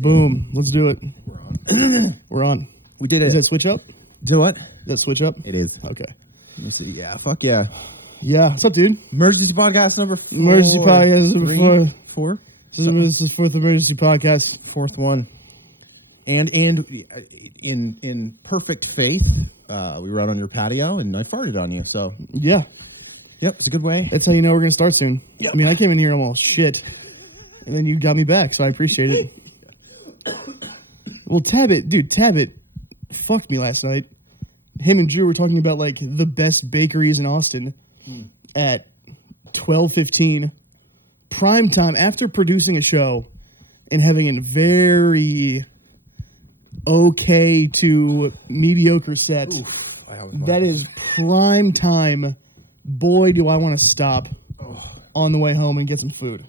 Boom. Let's do it. We're on. We're on. We did it. Is that switch up? Do what? That switch up? It is. Okay. Let me see. Yeah, fuck yeah. Yeah. What's up, dude? Emergency podcast number 4. Emergency podcast number 4. 4? This is fourth emergency podcast. Fourth one. And in perfect faith, we were out on your patio and I farted on you. So Yeah. yep, it's a good way. That's how you know we're going to start soon. Yep. I mean, I came in here almost shit. And then you got me back, so I appreciate it. Well, Tabit fucked me last night. Him and Drew were talking about, like, the best bakeries in Austin at 12:15. Prime time, after producing a show and having a very okay to mediocre set. Oof, That is prime time. Boy, do I want to stop on the way home and get some food.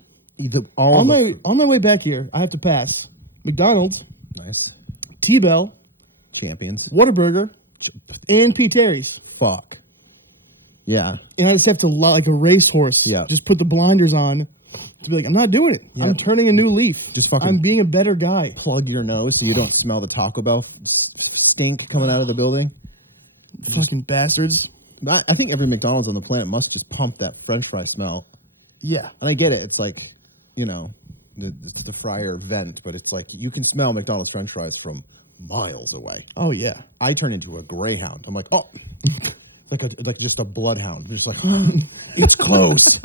On my way back here, I have to pass McDonald's, nice T-Bell, champions. Whataburger, and P. Terry's. Fuck. Yeah. And I just have to, like a racehorse, Yeah. just put the blinders on to be like, I'm not doing it. Yeah. I'm turning a new leaf. Just fucking I'm being a better guy. Plug your nose so you don't smell the Taco Bell stink coming out of the building. Fucking bastards. I think every McDonald's on the planet must just pump that French fry smell. Yeah. And I get it. It's like, you know, it's the fryer vent, but it's like you can smell McDonald's French fries from miles away. Oh, yeah. I turn into a greyhound. I'm like, oh, like just a bloodhound. Just like, it's close.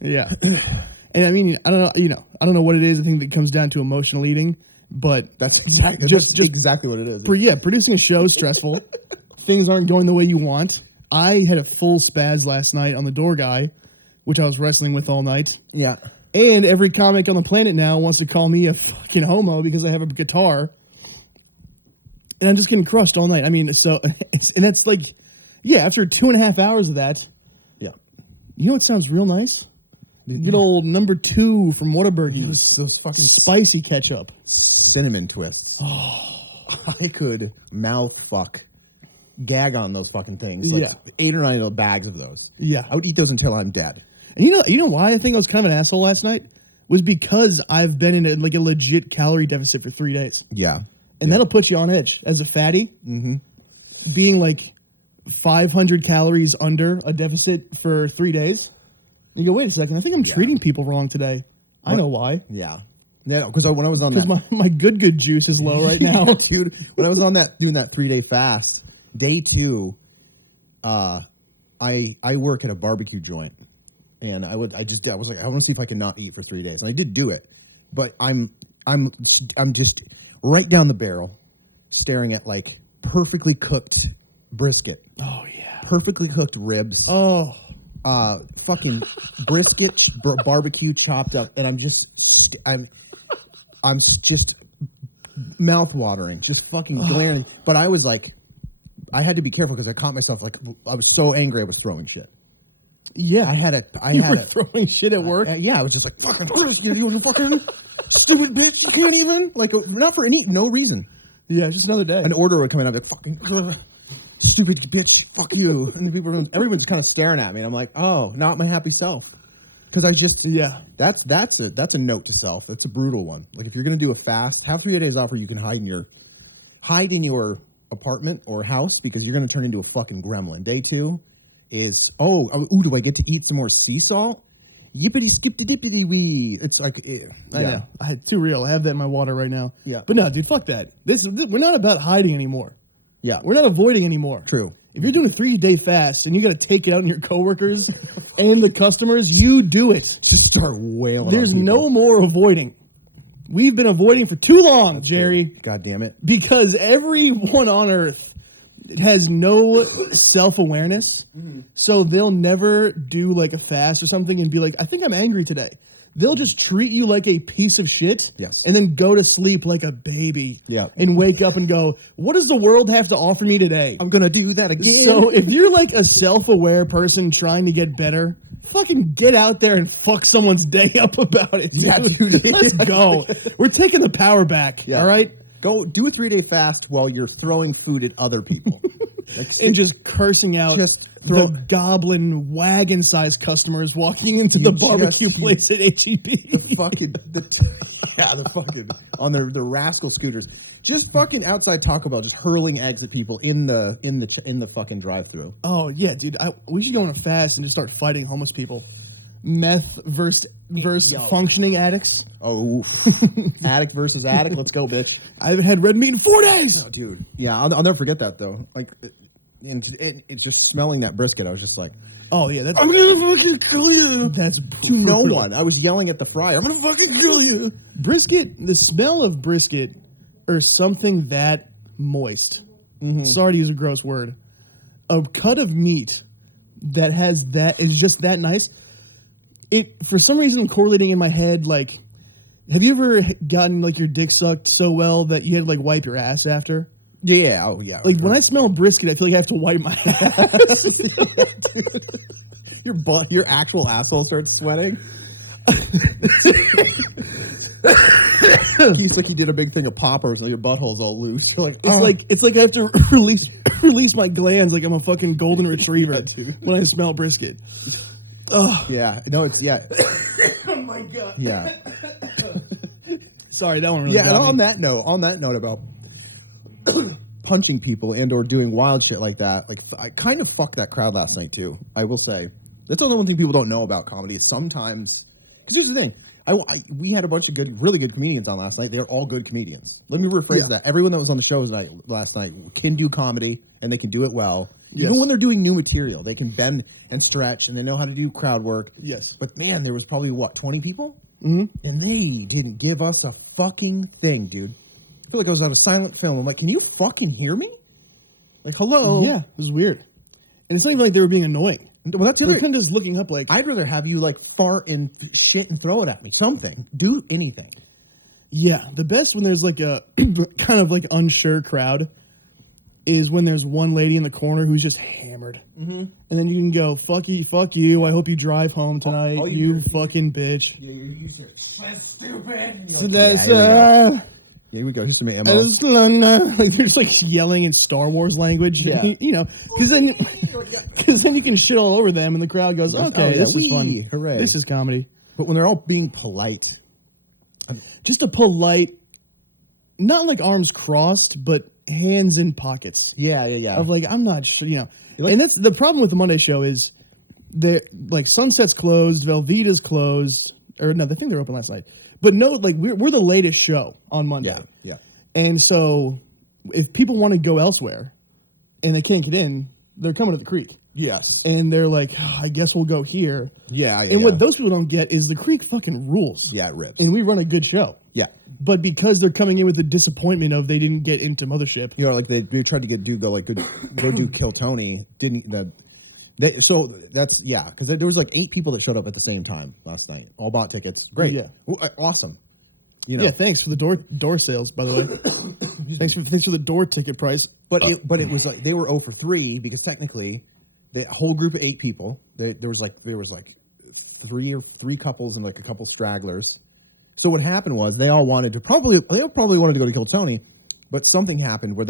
Yeah. And I mean, I don't know what it is. I think that comes down to emotional eating, but That's exactly what it is. Producing a show is stressful. Things aren't going the way you want. I had a full spaz last night on the door guy, which I was wrestling with all night. Yeah. And every comic on the planet now wants to call me a fucking homo because I have a guitar. And I'm just getting crushed all night. I mean, so, and that's like, yeah, after 2.5 hours of that, Yeah. you know what sounds real nice? Good old number 2 from Whataburger. Those fucking Spicy ketchup. cinnamon twists. Oh. I could mouth fuck, gag on those fucking things. Like Yeah. 8 or 9 bags of those. Yeah. I would eat those until I'm dead. And you know why I think I was kind of an asshole last night? Was because I've been in a legit calorie deficit for 3 days. Yeah. And that'll put you on edge. As a fatty, being like 500 calories under a deficit for 3 days, you go, wait a second, I think I'm treating people wrong today. I know why. Yeah. Yeah, because when I was on that, Because my good juice is low right now. dude, when I was on that doing that 3-day fast, day 2, I work at a barbecue joint, and I was like, I want to see if I can not eat for 3 days, and I did do it, but I'm just right down the barrel, staring at like perfectly cooked brisket. Oh, yeah. Perfectly cooked ribs. Oh. Fucking brisket, barbecue chopped up, and I'm just mouth watering, just fucking glaring. But I was like, I had to be careful because I caught myself like I was so angry I was throwing shit. Yeah. You were throwing shit at work? Yeah, I was just like, fucking, you fucking stupid bitch. You can't even, like, not for no reason. Yeah, just another day. An order would come in, I'd be like, fucking stupid bitch, fuck you. And everyone's kind of staring at me, and I'm like, oh, not my happy self. Because I just, that's a note to self. That's a brutal one. Like, if you're going to do a fast, have 3 days off where you can hide in your apartment or house, because you're going to turn into a fucking gremlin. Day 2 is, do I get to eat some more sea salt? Yippity skippity dippity wee. It's like, I know. I had too real. I have that in my water right now. Yeah. But no, dude, fuck that. We're not about hiding anymore. Yeah. We're not avoiding anymore. True. If you're doing a 3-day fast and you got to take it out on your coworkers and the customers, you do it. Just start wailing. There's on people. no more avoiding. We've been avoiding for too long, Jerry. God damn it. Because everyone on earth has no self-awareness, so they'll never do like a fast or something and be like, I think I'm angry today. They'll just treat you like a piece of shit, yes, and then go to sleep like a baby, yeah, and wake up and go, what does the world have to offer me today? I'm gonna do that again. So if you're like a self-aware person trying to get better, fucking get out there and fuck someone's day up about it, dude. Yeah, dude. Let's go. We're taking the power back, all right? Go do a 3-day fast while you're throwing food at other people. and just cursing out the goblin wagon-sized customers walking into the barbecue place at HEB. The fucking on the rascal scooters, just fucking outside Taco Bell, just hurling eggs at people in the fucking drive-through. Oh yeah, dude, we should go on a fast and just start fighting homeless people. Meth versus functioning addicts. Oh, addict versus addict. Let's go, bitch. I haven't had red meat in 4 days. Oh, dude. Yeah, I'll never forget that though. Like, it's just smelling that brisket. I was just like, oh yeah, I'm gonna fucking kill you. That's to no one. I was yelling at the fryer. I'm gonna fucking kill you. Brisket. The smell of brisket, or something that moist. Mm-hmm. Sorry to use a gross word. A cut of meat that has that is just that nice. It, for some reason, correlating in my head, like, have you ever gotten like your dick sucked so well that you had to like wipe your ass after? Yeah. Oh yeah. Like when I smell brisket, I feel like I have to wipe my ass. Yeah, your actual asshole starts sweating. It's like you did a big thing of poppers and your butthole's all loose. You're like, it's like I have to release my glands like I'm a fucking golden retriever when I smell brisket. Oh. Yeah. No, it's Oh my god. Yeah. Sorry, that one really got and me. on that note about punching people and or doing wild shit like that, like I kind of fucked that crowd last night too. I will say that's the only one thing people don't know about comedy. Is sometimes, because here's the thing, we had a bunch of really good comedians on last night. They're all good comedians. Let me rephrase that. Everyone that was on the show last night can do comedy and they can do it well. Yes. Even when they're doing new material, they can bend and stretch, and they know how to do crowd work. Yes. But man, there was probably 20 people, and they didn't give us a fucking thing, dude. I feel like I was on a silent film. I'm like, can you fucking hear me? Like, hello. Yeah, it was weird, and it's not even like they were being annoying. Well, that's the other. They're kind of just looking up like. I'd rather have you like fart and shit and throw it at me. Something. Do anything. Yeah, the best when there's like a kind of like unsure crowd is when there's one lady in the corner who's just hammered. Mm-hmm. And then you can go, fuck you, I hope you drive home tonight, you fucking bitch. Yeah, you say, that's stupid. So that's, here we go, here's some ammo. Like, they're just like yelling in Star Wars language, yeah. You know, because then you can shit all over them and the crowd goes, okay, this is fun. Hooray. This is comedy. But when they're all being polite. Just a polite, not like arms crossed, but hands in pockets. Yeah. Of like, I'm not sure, you know. And that's the problem with the Monday show is they're like Sunset's closed, Velveeta's closed, or no, I think they're open last night. But no, like we're the latest show on Monday. Yeah. And so if people want to go elsewhere and they can't get in, they're coming to the Creek. Yes. And they're like, I guess we'll go here. Yeah. And what those people don't get is the Creek fucking rules. Yeah, it rips. And we run a good show. Yeah. But because they're coming in with the disappointment of they didn't get into Mothership. You know, like they tried to go do Kill Tony. So that's, because there was like 8 people that showed up at the same time last night. All bought tickets. Great. Yeah. Awesome. You know. Yeah, thanks for the door sales, by the way. thanks for the door ticket price. But it was like they were 0 for 3 because technically the whole group of 8 people, there was like 3 couples and like a couple stragglers. So what happened was they probably wanted to go to Kill Tony, but something happened where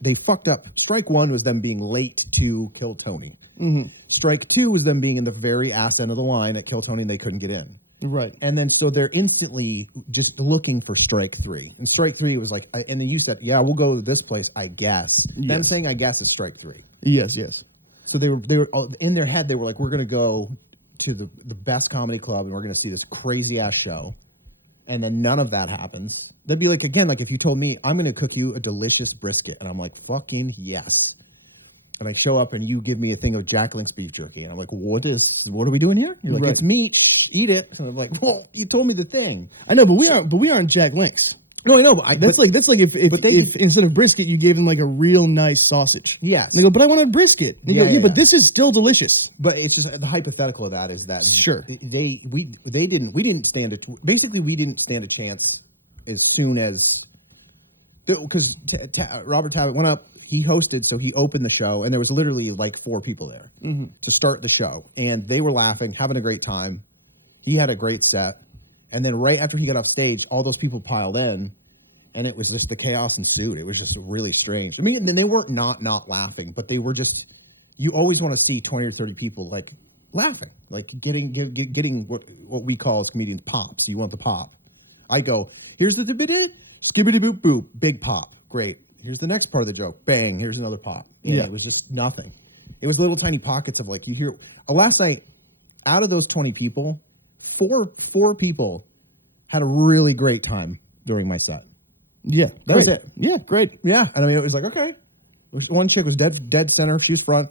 they fucked up. Strike 1 was them being late to Kill Tony. Mm-hmm. Strike 2 was them being in the very ass end of the line at Kill Tony and they couldn't get in. Right. And then so they're instantly just looking for strike 3. And strike 3 was like, and then you said, yeah, we'll go to this place, I guess. Yes. Them saying I guess is strike 3. Yes. So they were in their head, they were like, we're going to go to the best comedy club and we're going to see this crazy ass show. And then none of that happens. That'd be like, again, like if you told me, I'm going to cook you a delicious brisket. And I'm like, fucking yes. And I show up and you give me a thing of Jack Link's beef jerky. And I'm like, what are we doing here? You're like, it's meat. Shh, eat it. And I'm like, well, you told me the thing. I know, but we aren't Jack Link's. No, I know. That's like if instead of brisket you gave them like a real nice sausage. Yes. And they go, but I wanted brisket. And you go, but this is still delicious. But it's just the hypothetical of that is that sure we didn't stand a chance as soon as because Robert Tabbitt went up. He hosted, so he opened the show, and there was literally like 4 people there to start the show, and they were laughing, having a great time. He had a great set. And then right after he got off stage, all those people piled in, And it was just the chaos ensued. It was just really strange. I mean, and then they weren't not laughing, but they were just. You always want to see 20 or 30 people like laughing, like getting what we call as comedians pops. You want the pop. I go, here's the skibbity boop boop, big pop, great. Here's the next part of the joke, bang. Here's another pop. And it was just nothing. It was little tiny pockets of like you hear. Last night, out of those 20 people, four people had a really great time during my set. Yeah, that was it. Yeah, great. Yeah, and I mean it was like okay. One chick was dead center. She's front.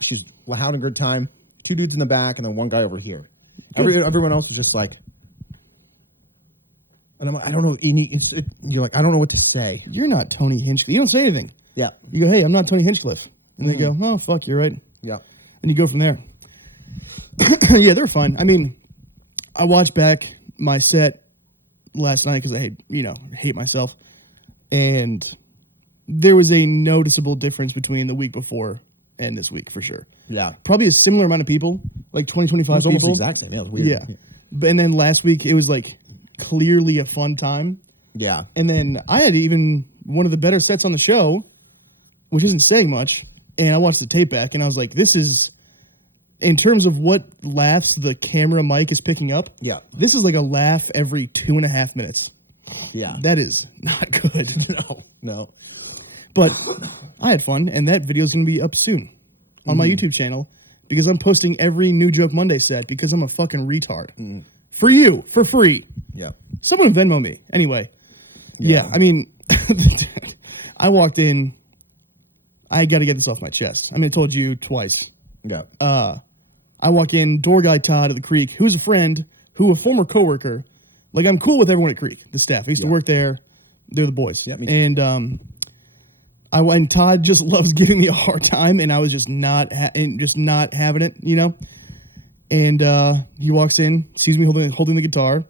She's having a good time. 2 dudes in the back, and then one guy over here. Everyone else was just like, and I don't know. You're like, I don't know what to say. You're not Tony Hinchcliffe. You don't say anything. Yeah. You go, hey, I'm not Tony Hinchcliffe, and they go, oh fuck, you're right. Yeah. And you go from there. Yeah, they're fun. I mean, I watched back my set last night because I hate myself, and there was a noticeable difference between the week before and this week for sure. Yeah. Probably a similar amount of people, like 20, 25 it was people. Almost the exact same. Yeah, it was weird. Yeah. But, and then last week, it was like clearly a fun time. Yeah. And then I had even one of the better sets on the show, which isn't saying much. And I watched the tape back, and I was like, this is, in terms of what laughs the camera mic is picking up, this is like a laugh every 2.5 minutes. Yeah. That is not good. No. But I had fun, and that video is going to be up soon on my YouTube channel because I'm posting every New Joke Monday set because I'm a fucking retard. For you, for free. Yeah. Someone Venmo me. Anyway. Yeah, I mean, I walked in. I got to get this off my chest. I mean, I told you twice. Yeah. I walk in, door guy Todd at the Creek, who's a friend, a former coworker. Like, I'm cool with everyone at Creek, the staff. I used to work there. They're the boys. Yeah, me too. And and Todd just loves giving me a hard time, and I was just not having it, you know. And he walks in, sees me holding the guitar,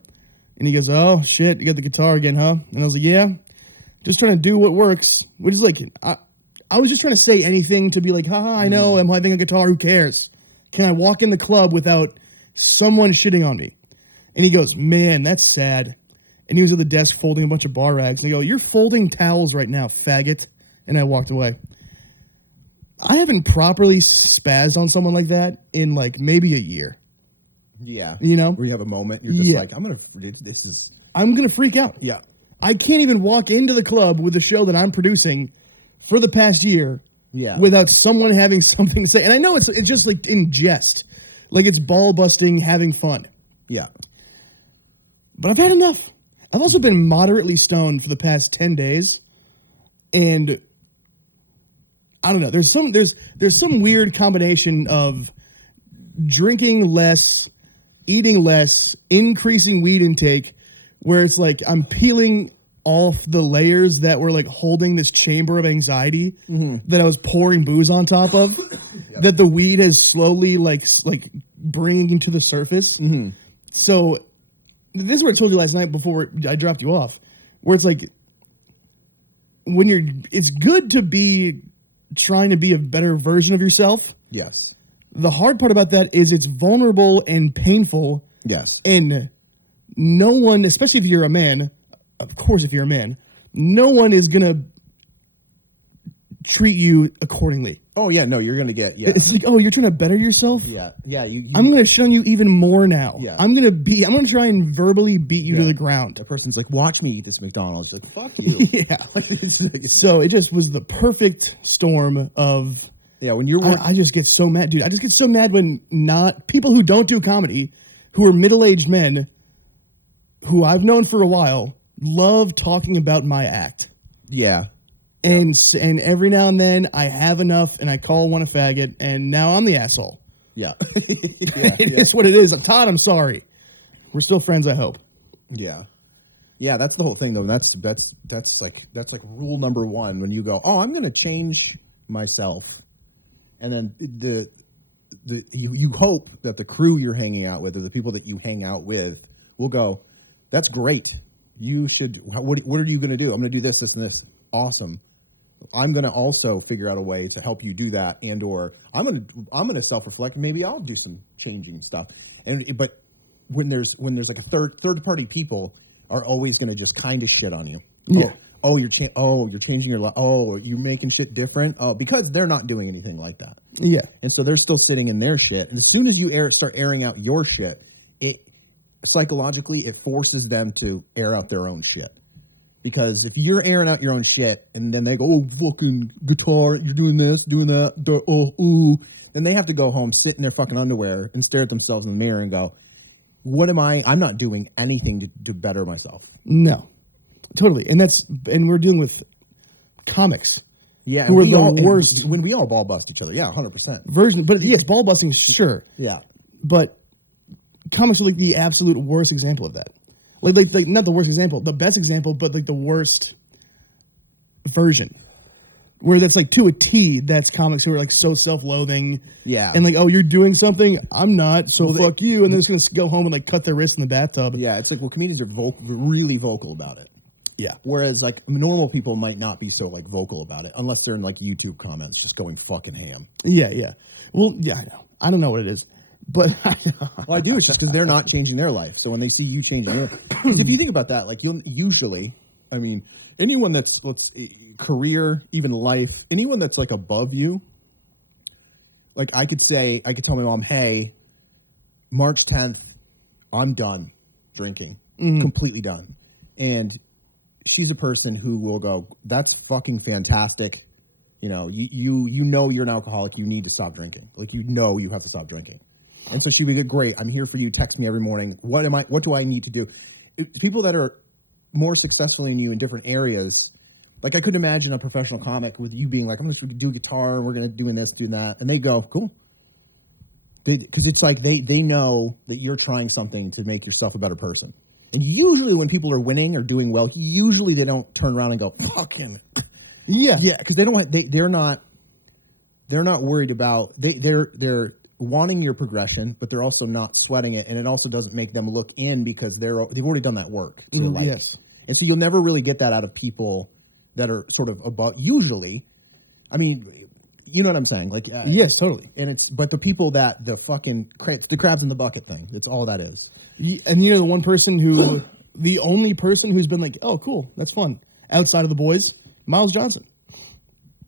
and he goes, "Oh shit, you got the guitar again, huh?" And I was like, "Yeah, just trying to do what works." Which is like, I was just trying to say anything to be like, "Haha, I know, I'm having a guitar. Who cares? Can I walk in the club without someone shitting on me?" And he goes, "Man, that's sad." And he was at the desk folding a bunch of bar rags, and I go, "You're folding towels right now, faggot." And I walked away. I haven't properly spazzed on someone like that in like maybe a year. Yeah. You know? Where you have a moment, you're just like, I'm going to freak out. Yeah. I can't even walk into the club with the show that I'm producing for the past year without someone having something to say. And I know it's just like in jest. Like it's ball busting, having fun. Yeah. But I've had enough. I've also been moderately stoned for the past 10 days. And I don't know. There's some weird combination of drinking less, eating less, increasing weed intake, where it's like I'm peeling off the layers that were like holding this chamber of anxiety that I was pouring booze on top of, that the weed has slowly like bringing to the surface. So this is what I told you last night before I dropped you off, where it's like it's good to be trying to be a better version of yourself. Yes. The hard part about that is it's vulnerable and painful. Yes. And no one, especially if you're a man, of course, if you're a man, no one is going to treat you accordingly. Oh, yeah. No, you're going to get, It's like, oh, you're trying to better yourself? Yeah. Yeah. I'm going to shit on you even more now. Yeah. I'm going to try and verbally beat you to the ground. The person's like, watch me eat this McDonald's. You're like, fuck you. Yeah. So it just was the perfect storm of... Yeah, when you're... I just get so mad, dude. I just get so mad when people who don't do comedy, who are middle-aged men, who I've known for a while, love talking about my act. Yeah. And every now and then I have enough and I call one a faggot, and now I'm the asshole. Yeah. It's what it is. Todd, I'm sorry. We're still friends, I hope. Yeah. Yeah, that's the whole thing though. That's like rule number one when you go, "Oh, I'm going to change myself." And then you hope that the crew you're hanging out with or the people that you hang out with will go, "That's great. You should. What are you going to do? I'm going to do this, this, and this. Awesome. I'm going to also figure out a way to help you do that, and or I'm going to self-reflect. Maybe I'll do some changing stuff." But when there's like a third party, people are always going to just kind of shit on you. Yeah. oh, you're changing your life. Oh, you're making shit different. Oh, because they're not doing anything like that. Yeah. And so they're still sitting in their shit. And as soon as you start airing out your shit, it psychologically it forces them to air out their own shit. Because if you're airing out your own shit and then they go, oh, fucking guitar, you're doing this, doing that, ooh, then they have to go home, sit in their fucking underwear and stare at themselves in the mirror and go, what am I? I'm not doing anything to better myself. No, totally. And we're dealing with comics. Yeah. Who are the worst. When we all ball bust each other. Yeah, 100%. Version. But yes, ball busting, sure. Yeah. But comics are like the absolute worst example of that. Like not the worst example, the best example, but like the worst version. Where that's like to a T, that's comics who are like so self-loathing. Yeah. And like, oh, you're doing something, I'm not, so fuck you. And they're just going to go home and like cut their wrists in the bathtub. Yeah, it's like, well, comedians are really vocal about it. Yeah. Whereas like normal people might not be so like vocal about it unless they're in like YouTube comments just going fucking ham. Yeah, yeah. Well, yeah, I know. I don't know what it is. But well, I do. It's just because they're not changing their life. So when they see you changing yours, because if you think about that, like you'll usually, I mean, anyone that's career, even life, anyone that's like above you, like I could tell my mom, hey, March 10th, I'm done drinking, completely done, and she's a person who will go, that's fucking fantastic. You know, you know you're an alcoholic. You need to stop drinking. Like you know you have to stop drinking. And so she'd be like, great, I'm here for you. Text me every morning. What do I need to do? People that are more successful than you in different areas, like I couldn't imagine a professional comic with you being like, I'm going to do guitar and we're going to do this, do that. And they go, cool. Because it's like they know that you're trying something to make yourself a better person. And usually when people are winning or doing well, usually they don't turn around and go, fucking. yeah. Yeah, because they're not worried about, they're wanting your progression, but they're also not sweating it, and it also doesn't make them look in because they've already done that work. Yes. And so you'll never really get that out of people that are sort of above. Usually, I mean, you know what I'm saying? Like yes, totally. And but the people that the crabs in the bucket thing. That's all that is. And you know the one person who, the only person who's been like, oh, cool, that's fun, outside of the boys, Miles Johnson.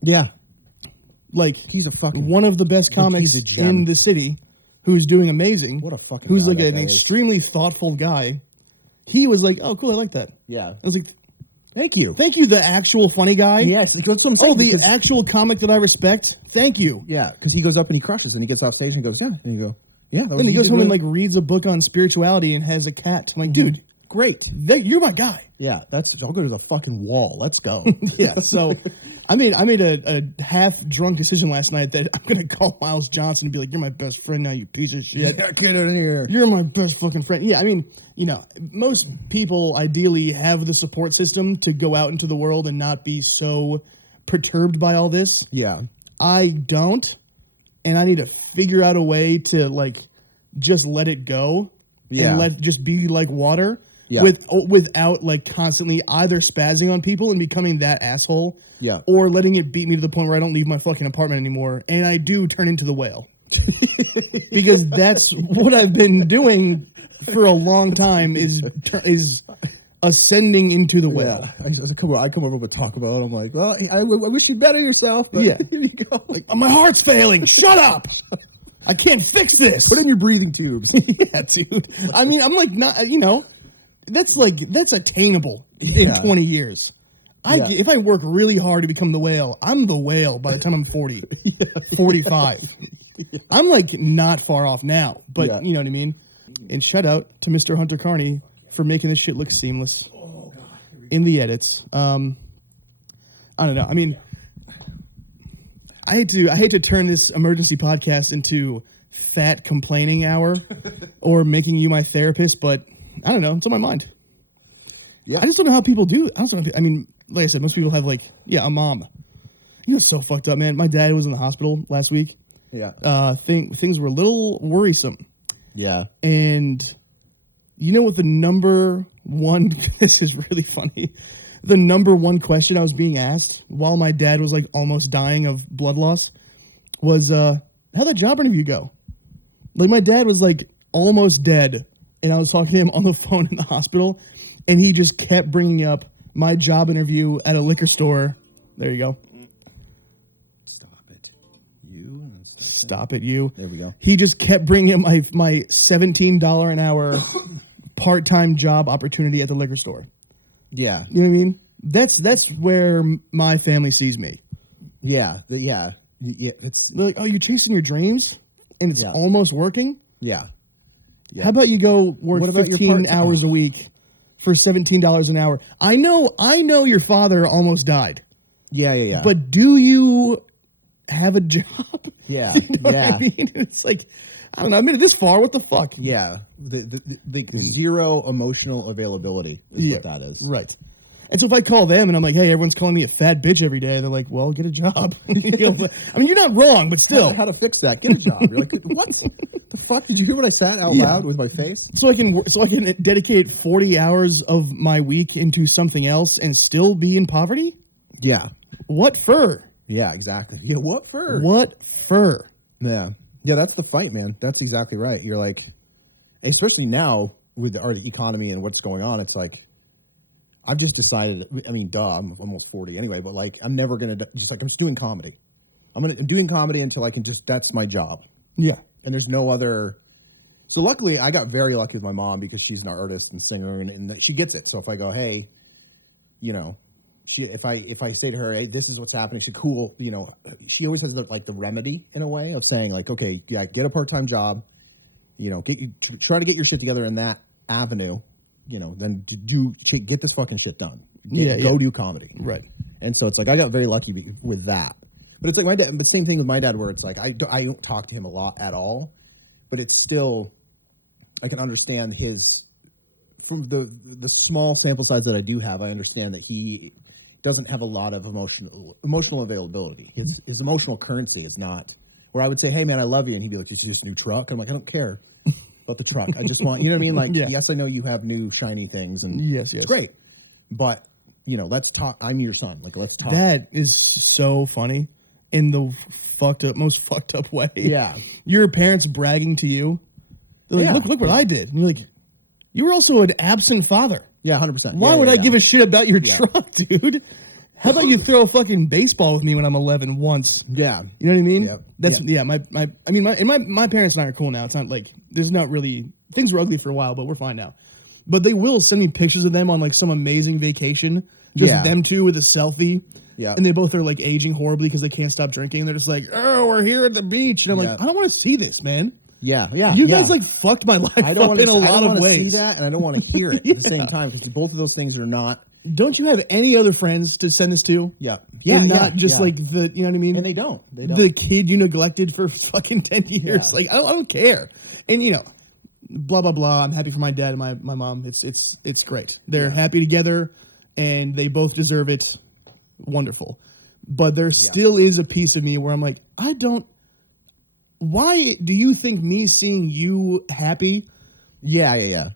Yeah. Like he's a fucking one of the best comics in the city, who's doing amazing. What a fucking who's guy like that an guy extremely thoughtful guy. He was like, "Oh, cool, I like that." Yeah, I was like, "Thank you, the actual funny guy." Yes, that's what I'm saying. Oh, the actual comic that I respect. Thank you. Yeah, because he goes up and he crushes, and he gets off stage and goes, "Yeah," and you go, "Yeah." Then he goes home and like reads a book on spirituality and has a cat. I'm like, dude, great. You're my guy. Yeah, I'll go to the fucking wall. Let's go. Yeah, so I made a half drunk decision last night that I'm gonna call Miles Johnson and be like, "You're my best friend now, you piece of shit. Yeah, get in here. You're my best fucking friend." Yeah, I mean, you know, most people ideally have the support system to go out into the world and not be so perturbed by all this. Yeah, I don't, and I need to figure out a way to like just let it go. Yeah, and let it just be like water. Yeah. Without like constantly either spazzing on people and becoming that asshole, yeah, or letting it beat me to the point where I don't leave my fucking apartment anymore, and I do turn into the whale. Because that's what I've been doing for a long time is ascending into the whale. Yeah. I come over with Taco Bell and I'm like, well, I wish you'd better yourself. But yeah, here you go. Like, my heart's failing. Shut up. I can't fix this. Put in your breathing tubes. Yeah, dude. I mean, I'm like not. You know. That's attainable in 20 years. If I work really hard to become the whale, I'm the whale by the time I'm 40, 45. Yeah. I'm like not far off now, but you know what I mean? And shout out to Mr. Hunter Carney for making this shit look seamless in the edits. I don't know. I mean, I hate to turn this emergency podcast into fat complaining hour or making you my therapist, but I don't know. It's on my mind. Yeah. I just don't know how people do it. I mean, like I said, most people have like, a mom. You know, it's so fucked up, man. My dad was in the hospital last week. Yeah. Things were a little worrisome. Yeah. And you know what the number one, this is really funny. The number one question I was being asked while my dad was like almost dying of blood loss was, how'd that job interview go? Like my dad was like almost dead. And I was talking to him on the phone in the hospital, and he just kept bringing up my job interview at a liquor store. There you go. Stop it. You. Stop it, you. There we go. He just kept bringing up my $17 an hour part-time job opportunity at the liquor store. Yeah. You know what I mean? That's where my family sees me. Yeah. Yeah. It's They're like, oh, you're chasing your dreams? And it's Yeah. almost working? yeah. Yeah. How about you go work What about your 15 part-time? hours a week for $17 an hour? I know your father almost died. Yeah. But do you have a job? Yeah. You know what Yeah. I mean? It's like, I don't know. I made it this far. What the fuck? Yeah. The zero emotional availability is what that is. Right. And so if I call them and I'm like, hey, everyone's calling me a fat bitch every day, they're like, well, get a job. You know, I mean, you're not wrong, but still. How to fix that? Get a job. You're like, what? The fuck? Did you hear what I said out loud with my face? So I can dedicate 40 hours of my week into something else and still be in poverty? Yeah. What for? Yeah, exactly. Yeah, what for? What for? Yeah. Yeah, that's the fight, man. That's exactly right. You're like, especially now with our economy and what's going on, it's like, I've just decided, I mean, I'm almost 40 anyway, but like, I'm never going to, just like, I'm just doing comedy. I'm doing comedy until I can that's my job. Yeah. And there's no other. So luckily, I got very lucky with my mom because she's an artist and singer, and she gets it. So if I go, hey, you know, if I say to her, hey, this is what's happening, she's cool. You know, she always has the remedy in a way of saying like, okay, yeah, get a part-time job. You know, try to get your shit together in that avenue. You know, then get this fucking shit done. Go do comedy. Right. And so it's like I got very lucky with that. But it's like my dad. But same thing with my dad, where it's like I don't talk to him a lot at all, but it's still I can understand his from the small sample size that I do have. I understand that he doesn't have a lot of emotional availability. His emotional currency is not where I would say, "Hey man, I love you," and he'd be like, "It's just a new truck." I'm like, I don't care about the truck. I just want, you know what I mean? Like, yes, I know you have new shiny things, and yes, it's great, but you know, let's talk. I'm your son. Like, let's talk. That is so funny in the most fucked up way. Yeah. Your parents bragging to you. They're like, look what I did. And you're like, you were also an absent father. Yeah, 100%. Why would I give a shit about your truck, dude? How about you throw a fucking baseball with me when I'm 11 once? Yeah. You know what I mean? Yep. That's my parents and I are cool now. It's not like there's not really things were ugly for a while, but we're fine now. But they will send me pictures of them on like some amazing vacation. Just them two with a selfie. Yeah. And they both are like aging horribly because they can't stop drinking. They're just like, oh, we're here at the beach. And I'm like, I don't want to see this, man. Yeah. You guys like fucked my life up in a lot of ways. I don't want to see that, and I don't want to hear it at the same time because both of those things are not. Don't you have any other friends to send this to? Yeah. And not just like the, you know what I mean? And they don't. The kid you neglected for fucking 10 years. Like, I don't care. And, you know, blah, blah, blah. I'm happy for my dad and my mom. It's great. They're happy together, and they both deserve it. Wonderful. But there still is a piece of me where I'm like, why do you think me seeing you happy? Yeah.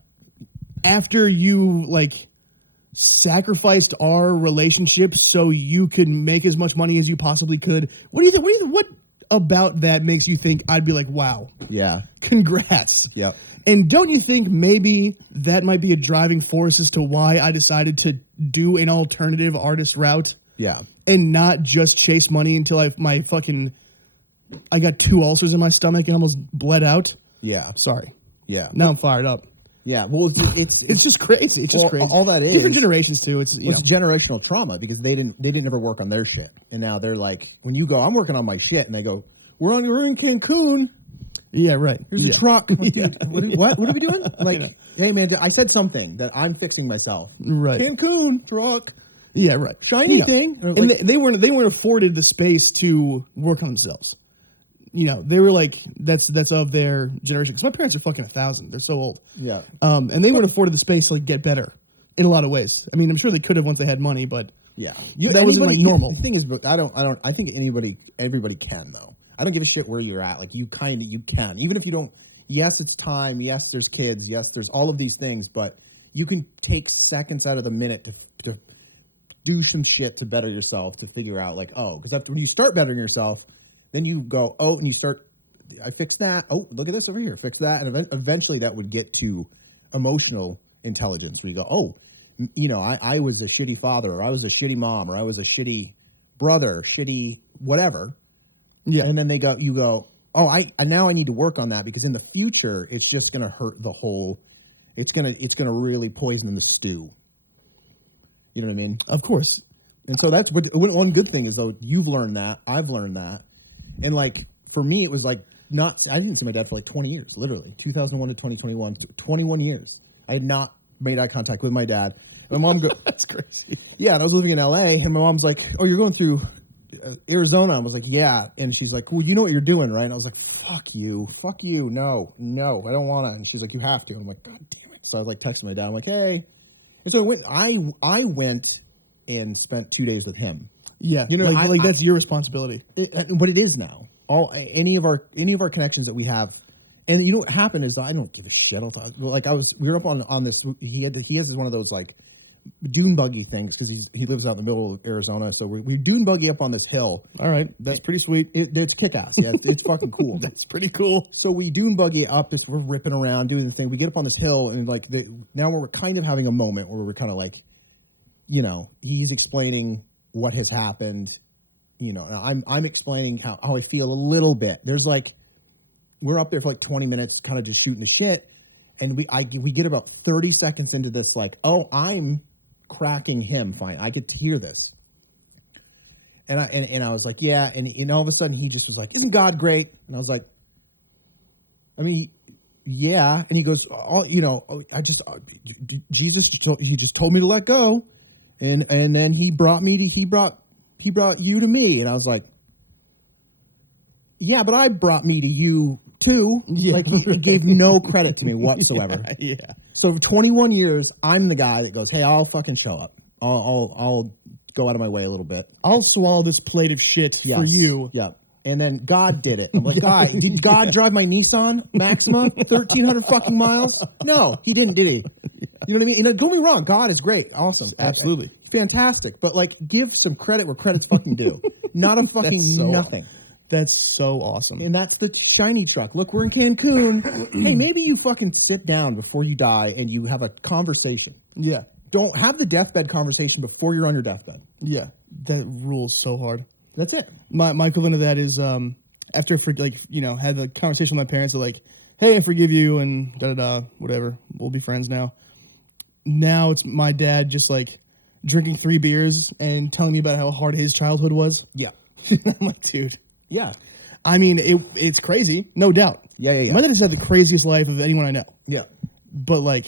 After you like sacrificed our relationship so you could make as much money as you possibly could. What do you think? What about that makes you think I'd be like, wow? Yeah. Congrats. Yep. And don't you think maybe that might be a driving force as to why I decided to do an alternative artist route? Yeah. And not just chase money until I got 2 ulcers in my stomach and almost bled out. Yeah. Sorry. Yeah. Now I'm fired up. Yeah. Well, it's just crazy. It's just crazy. All that is different generations too. It's generational trauma because they didn't ever work on their shit, and now they're like, when you go, I'm working on my shit, and they go, we're in Cancun. Yeah. Right. Here's a truck. I'm like, dude, what are we doing? Like, hey man, I said something that I'm fixing myself. Right. Cancun truck. Yeah, right. Shiny thing. And they weren't afforded the space to work on themselves. You know, they were like, that's of their generation. Because my parents are fucking 1,000. They're so old. Yeah. And they weren't afforded the space to like get better in a lot of ways. I mean, I'm sure they could have once they had money, but that wasn't like normal. The thing is, I think everybody can though. I don't give a shit where you're at. Like you can, even if you don't. Yes, it's time. Yes, there's kids. Yes, there's all of these things, but you can take seconds out of the minute to do some shit to better yourself, to figure out like, because when you start bettering yourself, then you go, and you start, I fixed that. Oh, look at this over here. Fix that. And eventually that would get to emotional intelligence where you go, you know, I was a shitty father, or I was a shitty mom, or I was a shitty brother, shitty whatever. Yeah. And then you go, oh, now I need to work on that, because in the future it's just going to hurt the whole. It's gonna really poison the stew. You know what I mean? Of course. And so that's one good thing is, though, you've learned that, I've learned that, and like for me it was like I didn't see my dad for like 20 years, literally 2001 to 2021, 21 years. I had not made eye contact with my dad. And my mom that's crazy. Yeah, and I was living in LA, and my mom's like, "Oh, you're going through Arizona." I was like, "Yeah," and she's like, "Well, you know what you're doing, right?" And I was like, fuck you, no, I don't want to. And she's like, "You have to." And I'm like, "God damn it!" So I was like texting my dad. I'm like, "Hey," and so I went and spent 2 days with him. Yeah, you know, like that's your responsibility. But it is now. Any of our connections that we have. And you know what happened is, I don't give a shit. We were up on this. He has one of those like dune buggy things, because he lives out in the middle of Arizona. So we dune buggy up on this hill. All right, that's pretty sweet. It's kick ass. Yeah, it's fucking cool. That's pretty cool. So we dune buggy up. We're ripping around doing the thing. We get up on this hill, and like now we're kind of having a moment where we're kind of like, you know, he's explaining what has happened. You know, and I'm explaining how I feel a little bit. There's like, we're up there for like 20 minutes, kind of just shooting the shit, and we get about 30 seconds into this, like, oh, I'm cracking him. Fine, I get to hear this, and I was like, yeah, and all of a sudden he just was like, "Isn't God great?" And I was like, I mean, yeah, and he goes, "Oh, you know, Jesus, he just told me to let go, and then he brought you to me," and I was like, yeah, but I brought me to you too. Yeah, like he gave no credit to me whatsoever. Yeah. So for 21 years, I'm the guy that goes, "Hey, I'll fucking show up. I'll go out of my way a little bit. I'll swallow this plate of shit for you." Yeah. And then God did it. I'm like, God, did God drive my Nissan Maxima 1,300 fucking miles? No, he didn't, did he? Yeah. You know what I mean? And don't get me wrong, God is great, awesome, absolutely, fantastic. But like, give some credit where credit's fucking due. Not a fucking nothing. That's so awesome. And that's the shiny truck. Look, we're in Cancun. Hey, maybe you fucking sit down before you die and you have a conversation. Yeah. Don't have the deathbed conversation before you're on your deathbed. Yeah. That rules so hard. That's it. My equivalent of that is after had the conversation with my parents, they're like, "Hey, I forgive you," and whatever. We'll be friends now. Now it's my dad just like drinking 3 beers and telling me about how hard his childhood was. Yeah. I'm like, dude. Yeah. I mean, it's crazy, no doubt. Yeah. My dad has had the craziest life of anyone I know. Yeah. But like,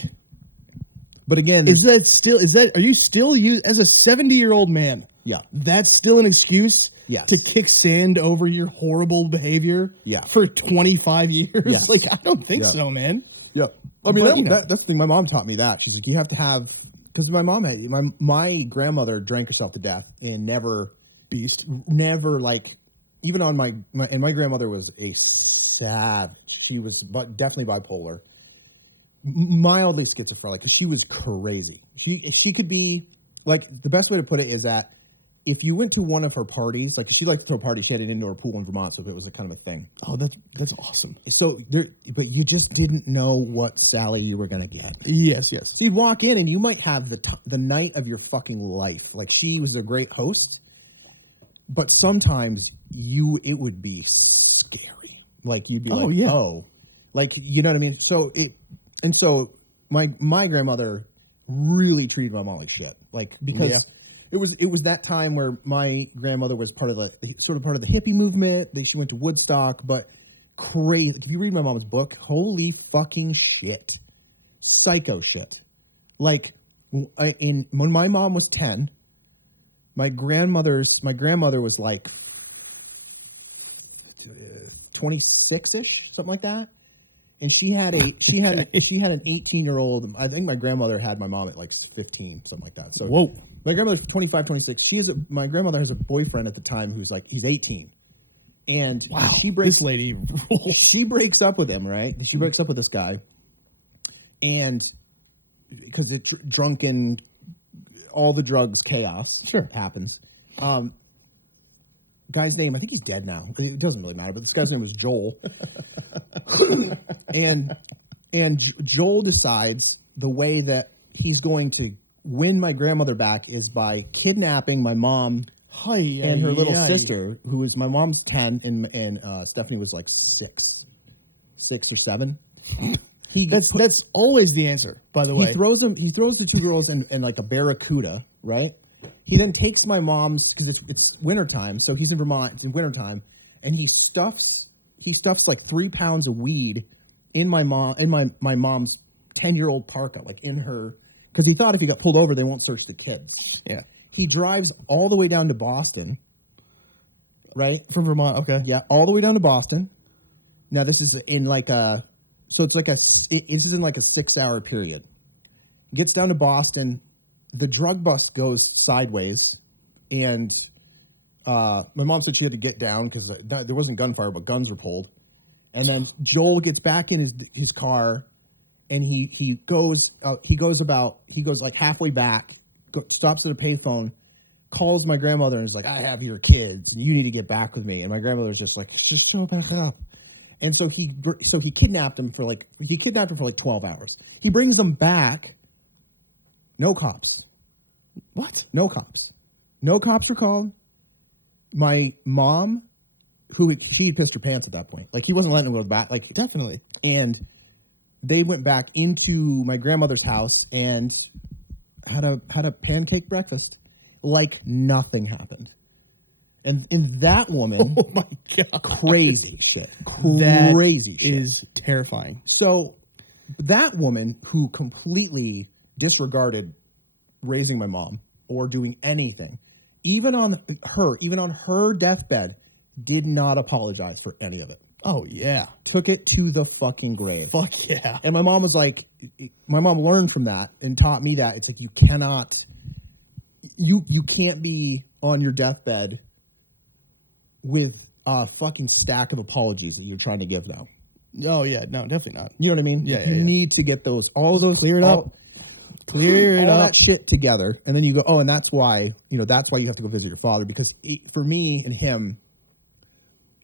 again, are you still as a 70-year-old man? Yeah. That's still an excuse to kick sand over your horrible behavior for 25 years? Yes. Like, I don't think so, man. Yeah. I mean, that's the thing. My mom taught me that. She's like, you have to have, because my grandmother drank herself to death and never like, even on my grandmother was a savage. She was definitely bipolar, mildly schizophrenic, because she was crazy. She could be like, the best way to put it is that if you went to one of her parties, like she liked to throw parties, she had an indoor pool in Vermont, so it was a kind of a thing. Oh, that's awesome. So but you just didn't know what Sally you were gonna get. Yes. So you'd walk in and you might have the night of your fucking life. Like, she was a great host, but sometimes it would be scary. Like, you'd be like, you know what I mean? So my grandmother really treated my mom like shit. Like, because it was that time where my grandmother was part of the hippie movement. She went to Woodstock, but crazy. Like, if you read my mom's book, holy fucking shit. Psycho shit. Like, when my mom was 10, my grandmother was like 26-ish, something like that. And she had an 18-year-old. I think my grandmother had my mom at like 15, something like that. So whoa. My grandmother's 25, 26. My grandmother has a boyfriend at the time who's like, he's 18. And this lady rules. She breaks up with him, right? She breaks up with this guy. And because it's drunken, all the drugs chaos happens. Guy's name, I think he's dead now. It doesn't really matter, but this guy's name was Joel. and Joel decides the way that he's going to win my grandmother back is by kidnapping my mom and her little sister, who is my mom's 10 and Stephanie was like 6 or 7. That's always the answer, by the way. He throws the 2 girls in like a barracuda, right? He then takes my mom's, because it's wintertime, so he's in Vermont, it's in wintertime, and he stuffs like 3 pounds of weed in my mom's 10-year-old parka, like in her, because he thought if he got pulled over, they won't search the kids. Yeah. He drives all the way down to Boston, right? From Vermont, okay. Yeah, all the way down to Boston. Now this is in like a, so it's like this is in like a 6-hour period. Gets down to Boston, the drug bust goes sideways, and my mom said she had to get down because there wasn't gunfire, but guns were pulled. And then Joel gets back in his car, and he goes like halfway back, stops at a payphone, calls my grandmother, and is like, "I have your kids, and you need to get back with me." And my grandmother's just like, "Just show back up." And so he kidnapped him for like 12 hours. He brings them back. No cops. What? No cops. No cops were called. My mom, she had pissed her pants at that point. Like, he wasn't letting him go to the back. Like, definitely. And they went back into my grandmother's house and had a pancake breakfast like nothing happened. And that woman, oh my God, crazy shit. That Crazy shit is terrifying. So that woman who completely disregarded raising my mom or doing anything, even on her deathbed, did not apologize for any of it. Oh yeah. Took it to the fucking grave. Fuck yeah. And my mom was like, my mom learned from that and taught me that it's like, you can't be on your deathbed with a fucking stack of apologies that you're trying to give now. Oh yeah, no, definitely not. You know what I mean? Yeah, you need to get those clear it up. Clear it all up. that shit together, and then you go, oh, and that's why you have to go visit your father, because for me and him,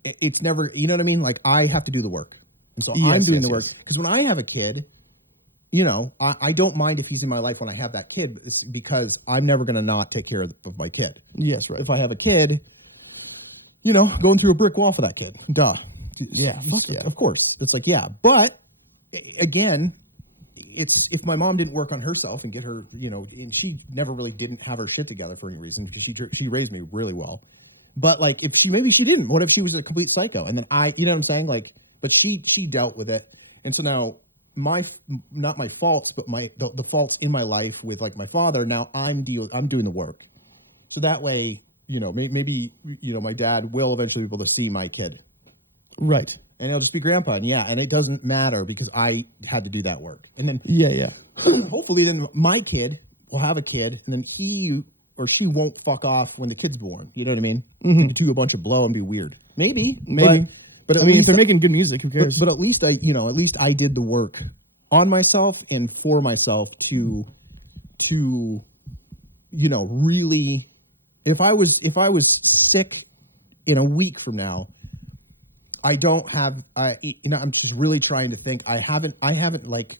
it's never, you know what I mean? Like, I have to do the work, and so I'm doing the work, because when I have a kid, I don't mind if he's in my life when I have that kid, because I'm never going to not take care of my kid. Yes, right. If I have a kid, going through a brick wall for that kid. Duh. Yeah, fuck yeah. Of course. It's like, yeah. But, again, it's if my mom didn't work on herself and get her, and she never really didn't have her shit together for any reason, because she raised me really well. But, like, if she didn't. What if she was a complete psycho? And then you know what I'm saying? Like, but she dealt with it. And so now not my faults, but the faults in my life with, like, my father, now I'm doing the work. So that way, maybe my dad will eventually be able to see my kid. Right. And it'll just be grandpa. And it doesn't matter because I had to do that work. And then yeah. hopefully then my kid will have a kid, and then he or she won't fuck off when the kid's born. You know what I mean? Mm-hmm. Do a bunch of blow and be weird. Maybe. But I mean, if they're making good music, who cares? But at least I did the work on myself and for myself to really, if I was sick in a week from now, I'm just really trying to think. I haven't like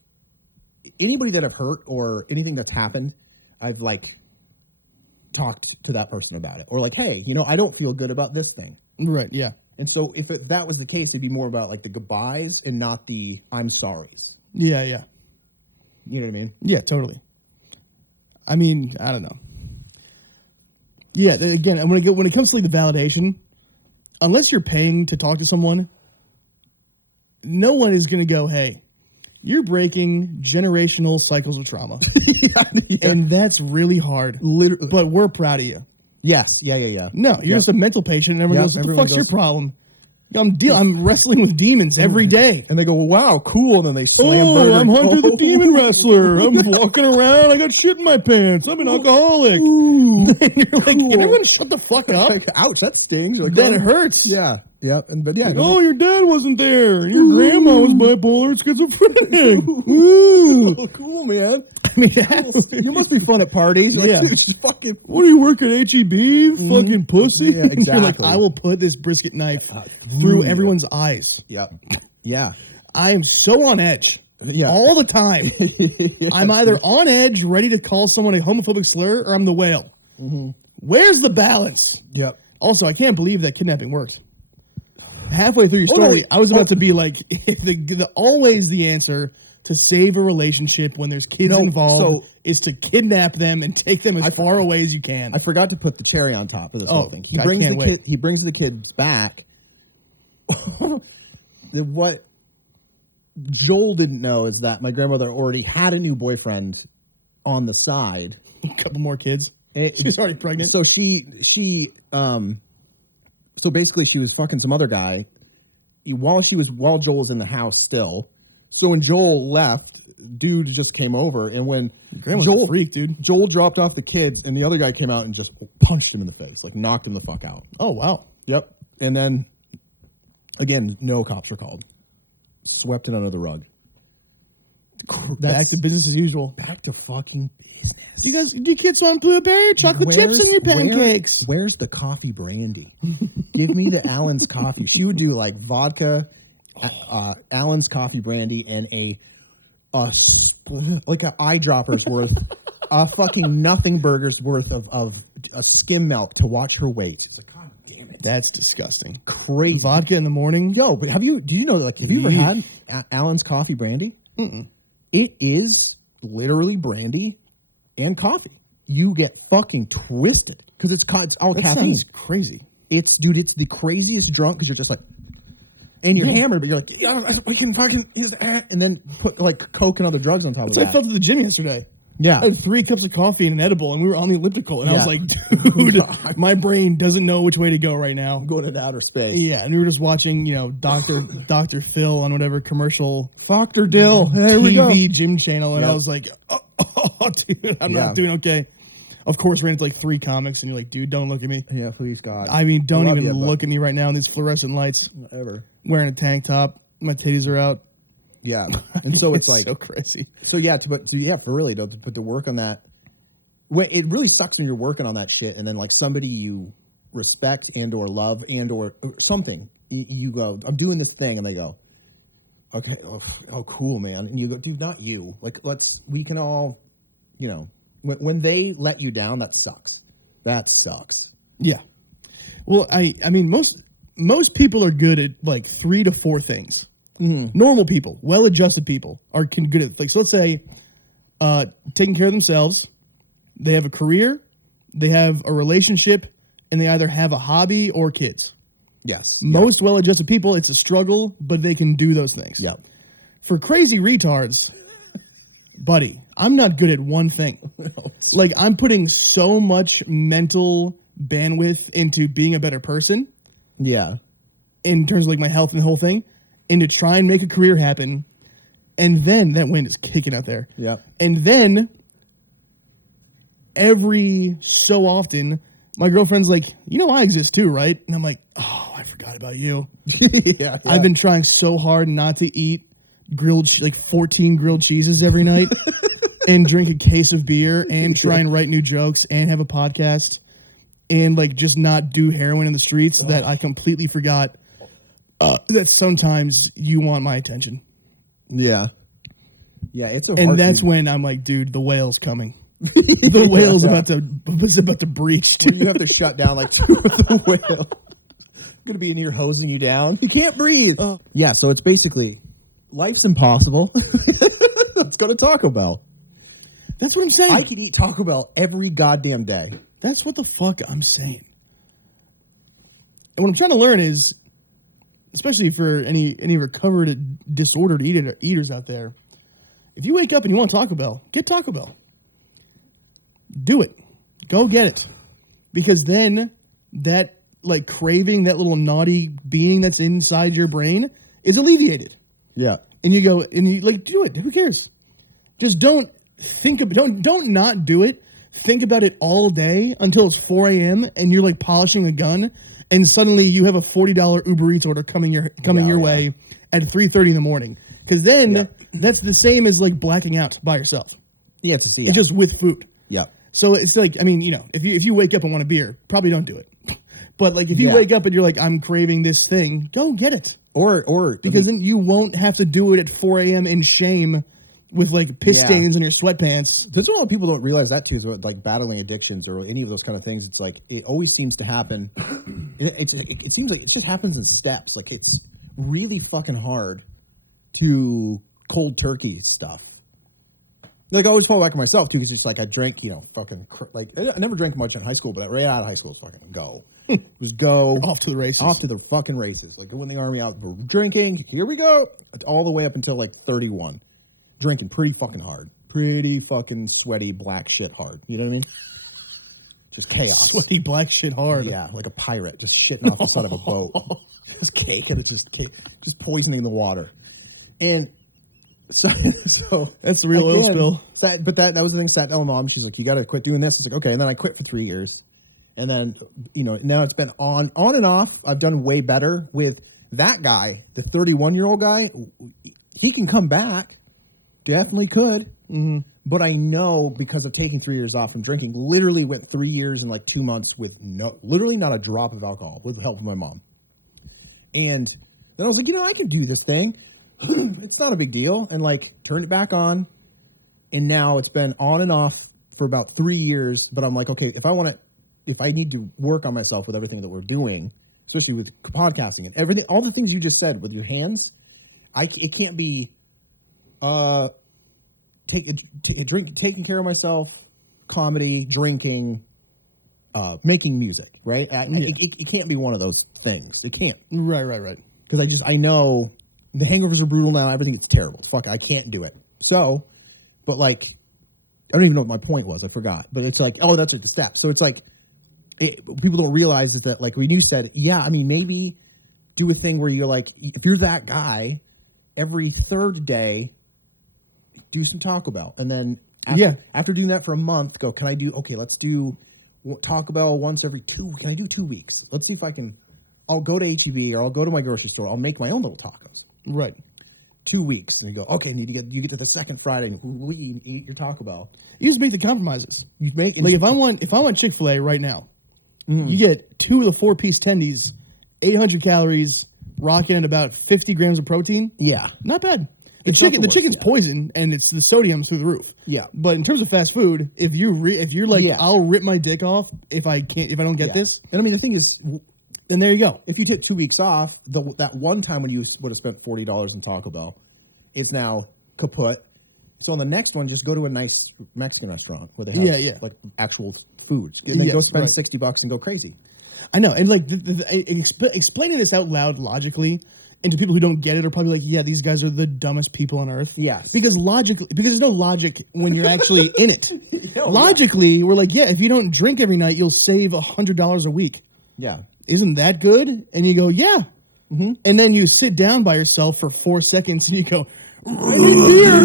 anybody that I've hurt or anything that's happened, I've like talked to that person about it, or like, hey, I don't feel good about this thing. Right. Yeah. And so if that was the case, it'd be more about like the goodbyes and not the I'm sorries. Yeah. Yeah. You know what I mean? Yeah, totally. I mean, I don't know. Yeah. Again, when it comes to like the validation, unless you're paying to talk to someone, no one is going to go, hey, you're breaking generational cycles of trauma. Yeah. And that's really hard. Literally. But we're proud of you. Yes. Yeah. No, you're just a mental patient, and everyone goes, what the fuck's your problem? I'm wrestling with demons every day. And they go, well, wow, cool. And then they slam I'm Hunter the Demon Wrestler. I'm walking around. I got shit in my pants. I'm an alcoholic. And you're like, can everyone shut the fuck up? Like, ouch, that stings. Like, that hurts. Yeah. Yep. But yeah. Like, your dad wasn't there. And your grandma was bipolar and schizophrenic. Ooh. Oh, cool, man. I mean, you must be fun at parties. Like, yeah. dude, just fucking. What do you work at HEB? Fucking pussy. Yeah, exactly. You're like, I will put this brisket knife through everyone's eyes. Yep. Yeah. I am so on edge. Yeah. all the time. Yes. I'm either on edge, ready to call someone a homophobic slur, or I'm the whale. Where's the balance? Yep. Also, I can't believe that kidnapping worked. Halfway through your story, I was about to be like, always the answer to save a relationship when there's kids involved is to kidnap them and take them as far away as you can. I forgot to put the cherry on top of this whole thing. Wait. He brings the kids back. What Joel didn't know is that my grandmother already had a new boyfriend on the side. A couple more kids. She's already pregnant. So so basically she was fucking some other guy while Joel was in the house still. So when Joel left, dude just came over, and when Grandma's a freak, dude. Joel dropped off the kids, and the other guy came out and just punched him in the face, like knocked him the fuck out. Oh wow. Yep. And then again, no cops were called. Swept it under the rug. Back to business as usual. Back to fucking business. Do you kids want blueberry chocolate chips in your pancakes? Where's the coffee brandy? Give me the Allen's coffee. She would do like vodka, Allen's coffee brandy, and like an eyedropper's worth, a fucking nothing burger's worth of a skim milk to watch her weight. It's like, God damn it. That's disgusting. Crazy. Vodka in the morning? Yo, but have you ever had Allen's coffee brandy? Mm-mm. It is literally brandy and coffee. You get fucking twisted because it's all caffeine. That sounds crazy. It's the craziest drunk because you're just like, and you're hammered, but you're like, yeah, we can fucking, and then put like Coke and other drugs on top of that. I felt at the gym yesterday. Yeah. I had 3 cups of coffee and an edible, and we were on the elliptical, and I was like, dude, my brain doesn't know which way to go right now. I'm going into outer space. Yeah, and we were just watching, Dr. Phil on whatever commercial Dr. Dill. There we go. TV gym channel, and I was like, oh dude, I'm not doing okay. Of course, ran into like 3 comics, and you're like, dude, don't look at me. Yeah, please, God. I mean, don't even look at me right now in these fluorescent lights. Whatever. Wearing a tank top, my titties are out. Yeah, and so it's like so crazy. So for really to put the work on that. It really sucks when you're working on that shit, and then like somebody you respect and or love and or something, you go, I'm doing this thing, and they go, okay, oh cool, man, and you go, dude, not you. Like we can all, when they let you down, that sucks. That sucks. Yeah. Well, I mean most people are good at like 3 to 4 things. Mm-hmm. Normal people, well-adjusted people are good at, like, so let's say taking care of themselves, they have a career, they have a relationship, and they either have a hobby or kids. Yes. Most well-adjusted people, it's a struggle, but they can do those things. Yeah. For crazy retards, buddy, I'm not good at one thing. Like, I'm putting so much mental bandwidth into being a better person. Yeah. In terms of like my health and the whole thing, and to try and make a career happen. And then that wind is kicking out there. Yeah. And then every so often, my girlfriend's like, I exist too, right? And I'm like, oh, I forgot about you. Yeah. I've been trying so hard not to eat 14 grilled cheeses every night and drink a case of beer and try and write new jokes and have a podcast and like just not do heroin in the streets that I completely forgot that sometimes you want my attention. Yeah. Yeah, and that's when I'm like, dude, the whale's coming. The whale's about to breach. Dude. You have to shut down like the whale. Going to be in here hosing you down. You can't breathe. Yeah, so it's basically life's impossible. Let's go to Taco Bell. That's what I'm saying. I could eat Taco Bell every goddamn day. That's what the fuck I'm saying. And what I'm trying to learn is, especially for any recovered disordered eaters out there, if you wake up and you want Taco Bell, get Taco Bell. Do it. Go get it. Because then that like craving, that little naughty being that's inside your brain is alleviated. Yeah. And you go and you like do it. Who cares? Just don't not do it. Think about it all day until it's 4 a.m. and you're like polishing a gun, and suddenly you have a $40 Uber Eats order coming your way at 3:30 in the morning. Because then that's the same as like blacking out by yourself. Yeah, it's just with food. Yeah. So it's like, I mean, if you wake up and want a beer, probably don't do it. But like if you wake up and you're like, I'm craving this thing, go get it. Or because then you won't have to do it at 4 a.m. in shame with like piss stains on your sweatpants. There's a lot of people don't realize that too, is about like battling addictions or any of those kind of things. It's like it always seems to happen. It seems like it just happens in steps. Like it's really fucking hard to cold turkey stuff. Like I always fall back on myself too, because it's just like I drank, fucking like I never drank much in high school, but right out of high school, it's fucking go. It was go Off to the races. Off to the fucking races. Like when the army out, we're drinking. Here we go, all the way up until like 31. Drinking pretty fucking hard, pretty fucking sweaty black shit hard. You know what I mean? Just chaos. Sweaty black shit hard. Yeah, like a pirate just shitting off the side of a boat. Just cake, and it's just poisoning the water. And so that's the real oil spill. But that was the thing. Sat down with mom. She's like, "You got to quit doing this." It's like, okay. And then I quit for 3 years, and then now it's been on and off. I've done way better with that guy, the 31-year-old guy. He can come back. Definitely could. Mm-hmm. But I know because of taking 3 years off from drinking, literally went 3 years and like 2 months with literally not a drop of alcohol with the help of my mom. And then I was like, I can do this thing. It's not a big deal. And like turned it back on. And now it's been on and off for about 3 years. But I'm like, okay, if I need to work on myself with everything that we're doing, especially with podcasting and everything, all the things you just said with your hands, it can't be taking care of myself, comedy, drinking, making music, right? It can't be one of those things. It can't. Right. Because I know the hangovers are brutal now. Everything is terrible. Fuck, I can't do it. So, but like, I don't even know what my point was. I forgot. But it's like, oh, that's the steps. So it's like, people don't realize is that like when you said, maybe do a thing where you're like, if you're that guy, every third day, do some Taco Bell. And then after doing that for a month, let's do Taco Bell once every can I do 2 weeks? Let's see if I'll go to HEB or I'll go to my grocery store. I'll make my own little tacos. Right. 2 weeks. And you go, okay, you get to the second Friday and you eat your Taco Bell. You just make the compromises. If I want Chick-fil-A right now, you get 2 of the 4-piece tendies, 800 calories, rocking at about 50 grams of protein. Yeah. Not bad. The chicken's poison, and it's the sodium's through the roof. Yeah, but in terms of fast food, if you're like, I'll rip my dick off if I don't get this. And I mean, the thing is, then there you go. If you took 2 weeks off, that one time when you would have spent $40 in Taco Bell, is now kaput. So on the next one, just go to a nice Mexican restaurant where they have like actual foods, and then go spend $60 and go crazy. I know, and like explaining this out loud logically. And to people who don't get it are probably like, yeah, these guys are the dumbest people on earth. Yes. Because there's no logic when you're actually in it. Logically, we're like, yeah, if you don't drink every night, you'll save $100 a week. Yeah. Isn't that good? And you go, yeah. Mm-hmm. And then you sit down by yourself for 4 seconds and you go, I need beer.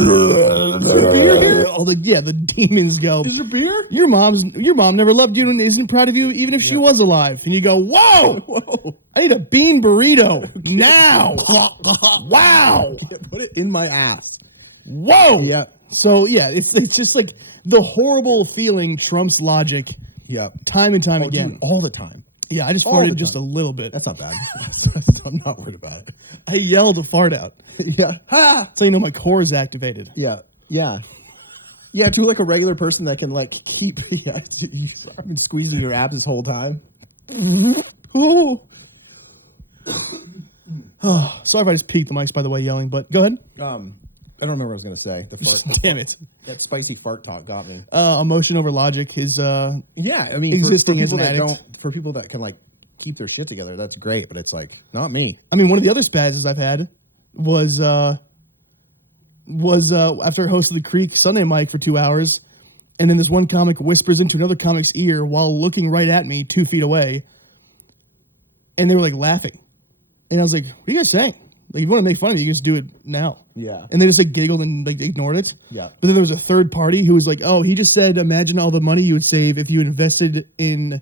Oh, the demons go. Is there beer? Your mom never loved you and isn't proud of you, even if she was alive. And you go, whoa. I need a bean burrito now. Wow. Put it in my ass. Whoa. Yeah. So it's just like the horrible feeling trumps logic. Yeah. Time and time again. Dude, all the time. Yeah, I just farted just a little bit. That's not bad. I'm not worried about it. I yelled a fart out. Yeah. Ha! So my core is activated. Yeah. Yeah. Yeah, to like a regular person that can like keep I've been squeezing your abs this whole time. Oh. Sorry if I just peaked the mics, by the way, yelling, but go ahead. I don't remember what I was going to say. The fart. Damn it. That spicy fart talk got me. Emotion over logic is existing as an addict. For people that can like keep their shit together, that's great, but it's like not me. I mean, one of the other spazzes I've had was after I hosted the Creek Sunday mic for 2 hours, and then this one comic whispers into another comic's ear while looking right at me 2 feet away, and they were like laughing. And I was like, what are you guys saying? Like, if you want to make fun of me, you can just do it now. Yeah. And they just like giggled and like ignored it. Yeah. But then there was a third party who was like, oh, he just said, imagine all the money you would save if you invested in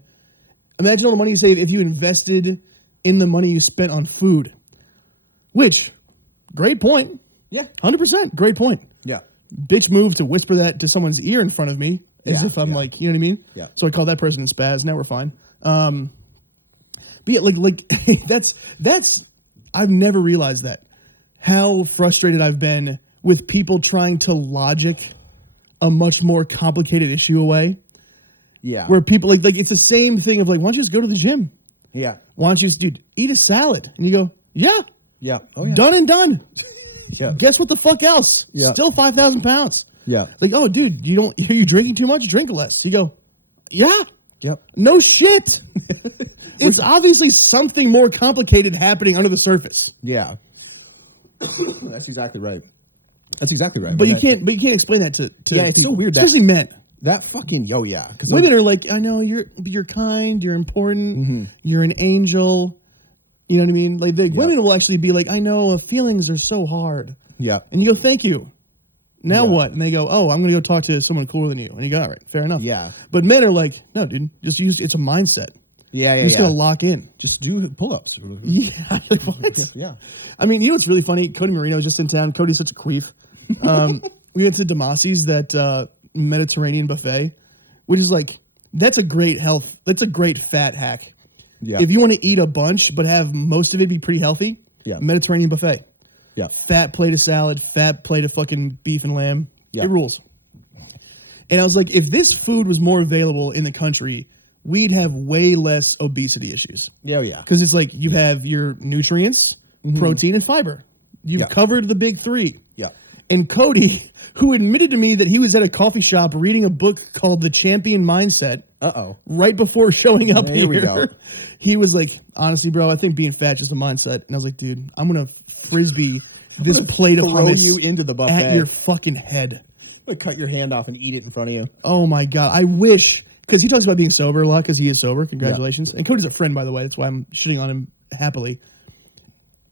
the money you spent on food. Which, great point. Yeah. 100%. Great point. Yeah. Bitch move to whisper that to someone's ear in front of me as if I'm like, you know what I mean? Yeah. So I called that person in spaz. Now we're fine. But yeah, like that's I've never realized that. How frustrated I've been with people trying to logic a much more complicated issue away. Yeah. Where people like it's the same thing of like, why don't you just go to the gym? Yeah. Why don't you just, dude, eat a salad? And you go, yeah. Yeah. Oh, yeah. Done and done. Yeah. Guess what the fuck else? Yeah. Still 5,000 pounds. Yeah. Like, oh, dude, are you drinking too much? Drink less. You go, yeah. Yep. No shit. It's obviously something more complicated happening under the surface. Yeah. That's exactly right. That's exactly right. But you can't explain that to yeah, it's people, so weird. especially men. That fucking yeah. Because Women are like, I know you're kind, you're important, you're an angel. You know what I mean? Like women will actually be like, I know feelings are so hard. Yeah. And you go, thank you. Now what? And they go, oh, I'm going to go talk to someone cooler than you. And you go, all right, fair enough. Yeah. But men are like, no, dude, just it's a mindset. Yeah. You're just going to lock in. Just do pull-ups. Yeah. Like, what? Yeah. I mean, you know what's really funny? Cody Marino's just in town. Cody's such a queef. We went to Damasi's, that Mediterranean buffet, which is like, that's a great fat hack. Yeah. If you want to eat a bunch but have most of it be pretty healthy, Mediterranean buffet. Yeah. Fat plate of salad, fat plate of fucking beef and lamb. Yeah. It rules. And I was like, if this food was more available in the country, we'd have way less obesity issues. Yeah. Yeah. Because it's like you have your nutrients, protein, and fiber. You've covered the big three. Yeah. And Cody, who admitted to me that he was at a coffee shop reading a book called The Champion Mindset. Right before showing up here. We go. He was like, honestly, bro, I think being fat is just a mindset. And I was like, dude, I'm going to frisbee this plate of hummus you into the buffet at your fucking head. I'm gonna cut your hand off and eat it in front of you. Oh my God. I wish, because he talks about being sober a lot because he is sober. Congratulations. And Cody's a friend, by the way. That's why I'm shitting on him happily.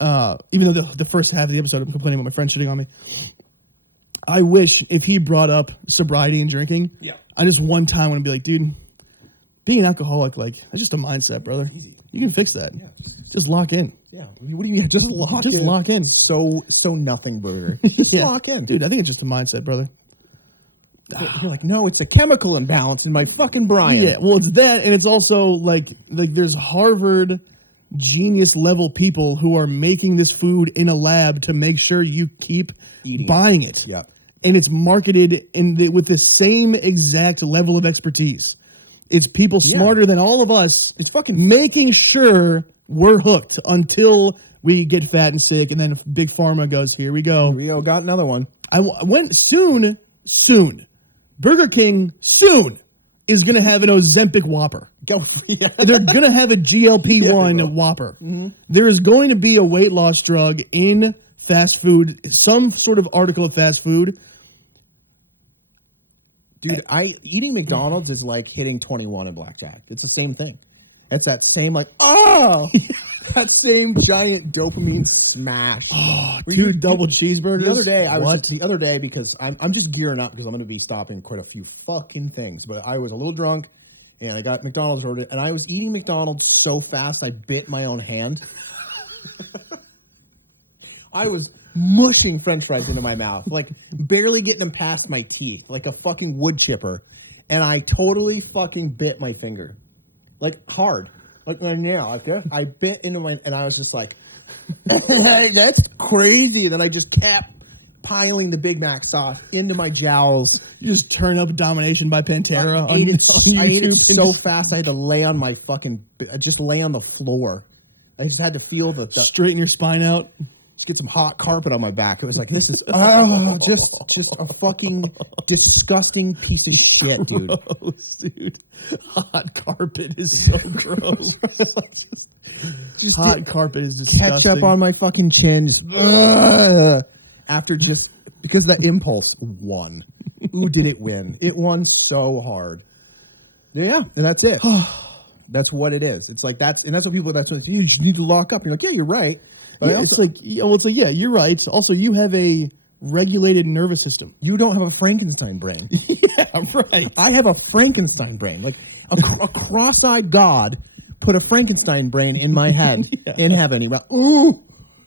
Even though the first half of the episode I'm complaining about my friend shitting on me. I wish if he brought up sobriety and drinking, I just one time want to be like, dude, being an alcoholic, like, that's just a mindset, brother. Easy. You can fix that. Yeah, just lock in. Yeah. What do you mean? Just lock in. Just lock in. So nothing burger. Just lock in. Dude, I think it's just a mindset, brother. You're like, no, it's a chemical imbalance in my fucking brain. Yeah, well, it's that, and it's also like there's Harvard genius level people who are making this food in a lab to make sure you keep buying it. Yeah. And it's marketed with the same exact level of expertise. It's people smarter than all of us. It's fucking making sure we're hooked until we get fat and sick, and then Big Pharma goes, here we go. Rio got another one. I went soon. Burger King soon is going to have an Ozempic Whopper. They're going to have a GLP-1 Whopper. Mm-hmm. There is going to be a weight loss drug in fast food, some sort of article of fast food. Dude, eating McDonald's is like hitting 21 in blackjack. It's the same thing. It's that same that same giant dopamine smash. Oh, two double cheeseburgers. The other day because I'm just gearing up because I'm going to be stopping quite a few fucking things. But I was a little drunk and I got McDonald's ordered and I was eating McDonald's so fast I bit my own hand. I was mushing French fries into my mouth, like barely getting them past my teeth, like a fucking wood chipper. And I totally fucking bit my finger. Like hard. Like my nail. Like this. I bit into my, and I was just like, that's crazy. And then I just kept piling the Big Mac sauce into my jowls. You just turn up Domination by Pantera I ate it so fast I had to lay on my fucking, just lay on the floor. I just had to feel the straighten your spine out. Just get some hot carpet on my back. It was like, this is just a fucking disgusting piece of shit, dude. Gross, dude. Hot carpet is so gross. just hot carpet is disgusting. Ketchup on my fucking chin. After just because the impulse won. Ooh, did it win? It won so hard. Yeah, and that's it. That's what it is. It's like that's what people. That's what you just need to lock up. You're like, yeah, you're right. Yeah, it's like, yeah, you're right. Also, you have a regulated nervous system. You don't have a Frankenstein brain. Yeah, right. I have a Frankenstein brain. Like a cross-eyed God put a Frankenstein brain in my head in heaven. He went, ooh,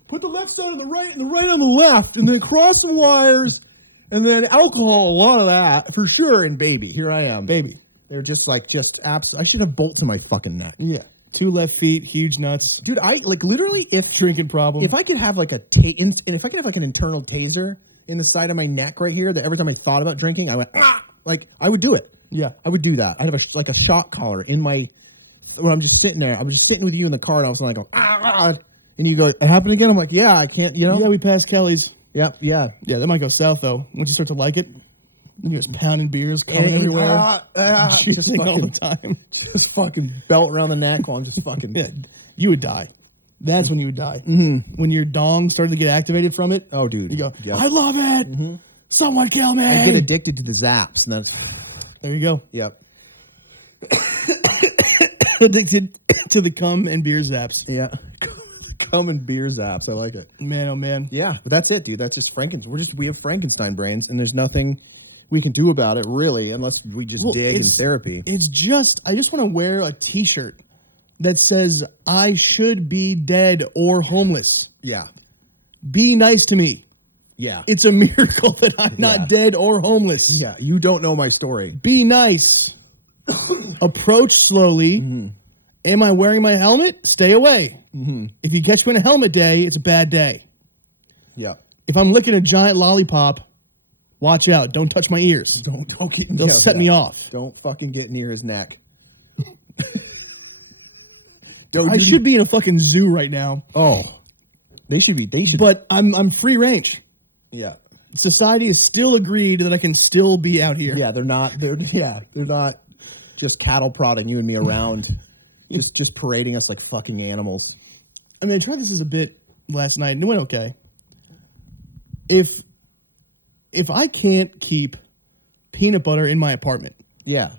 put the left side on the right and the right on the left, and then cross the wires, and then alcohol, a lot of that for sure. And baby, here I am. Baby. They're just apps. I should have bolts in my fucking neck. Yeah. 2 left feet, huge nuts, Dude, I like literally drinking problem. if I could have like and if I could have like an internal taser in the side of my neck right here, that every time I thought about drinking, I went like I would do it. Yeah. I would do that. I'd have like a shock collar in my when I'm just sitting there. I'm just sitting with you in the car, and I was like, and you go, it happened again. I'm like, yeah, I can't, you know. Yeah, we passed Kelly's. Yep. Yeah. Yeah, that might go south though. Once you start to like it, then you're just pounding beers, coming everywhere, juicing all the time. Just fucking belt around the neck while I'm just fucking. Yeah, you would die. That's when you would die. Mm-hmm. When your dong started to get activated from it. Oh, dude. You go, yep. I love it. Mm-hmm. Someone kill me. I get addicted to the zaps, and that's. There you go. Yep. Addicted to the cum and beer zaps. Yeah. Cum and beer zaps. I like it. Man, oh man. Yeah, but that's it, dude. That's just Frankenstein. We have Frankenstein brains, and there's nothing we can do about it, really, unless we just dig in therapy. It's just, I just want to wear a T-shirt that says, I should be dead or homeless. Yeah. Be nice to me. Yeah. It's a miracle that I'm not dead or homeless. Yeah, you don't know my story. Be nice. Approach slowly. Mm-hmm. Am I wearing my helmet? Stay away. Mm-hmm. If you catch me on a helmet day, it's a bad day. Yeah. If I'm licking a giant lollipop, watch out. Don't touch my ears. Don't get They'll set me off. Don't fucking get near his neck. I should be in a fucking zoo right now. Oh. They should. But I'm free range. Yeah. Society has still agreed that I can still be out here. Yeah, they're not just cattle prodding you and me around. just parading us like fucking animals. I mean, I tried this as a bit last night and it went okay. If I can't keep peanut butter in my apartment. Yeah.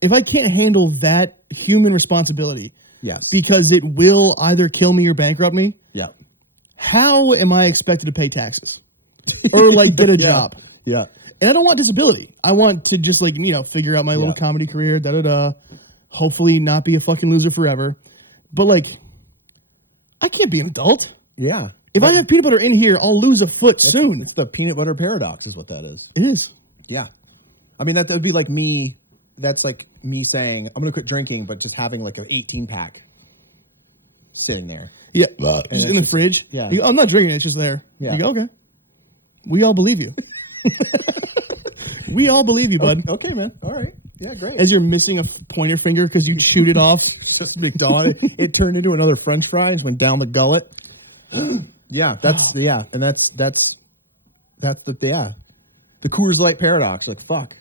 If I can't handle that human responsibility. Yes. Because it will either kill me or bankrupt me. Yeah. How am I expected to pay taxes? Or like get a job? Yeah. And I don't want disability. I want to just like, figure out my little comedy career, hopefully not be a fucking loser forever. But like, I can't be an adult. Yeah. If I have peanut butter in here, I'll lose a foot soon. It's the peanut butter paradox is what that is. It is. Yeah. I mean, that would be like me. That's like me saying, I'm going to quit drinking, but just having like an 18-pack sitting there. Yeah. Just in the fridge. Yeah. You go, I'm not drinking it. It's just there. Yeah. You go, okay. We all believe you. We all believe you, bud. Okay, man. All right. Yeah, great. As you're missing a pointer finger because you chewed it off. Just McDonald's. It turned into another French fry and went down the gullet. Yeah, that's and that's the Coors Light paradox. Like fuck.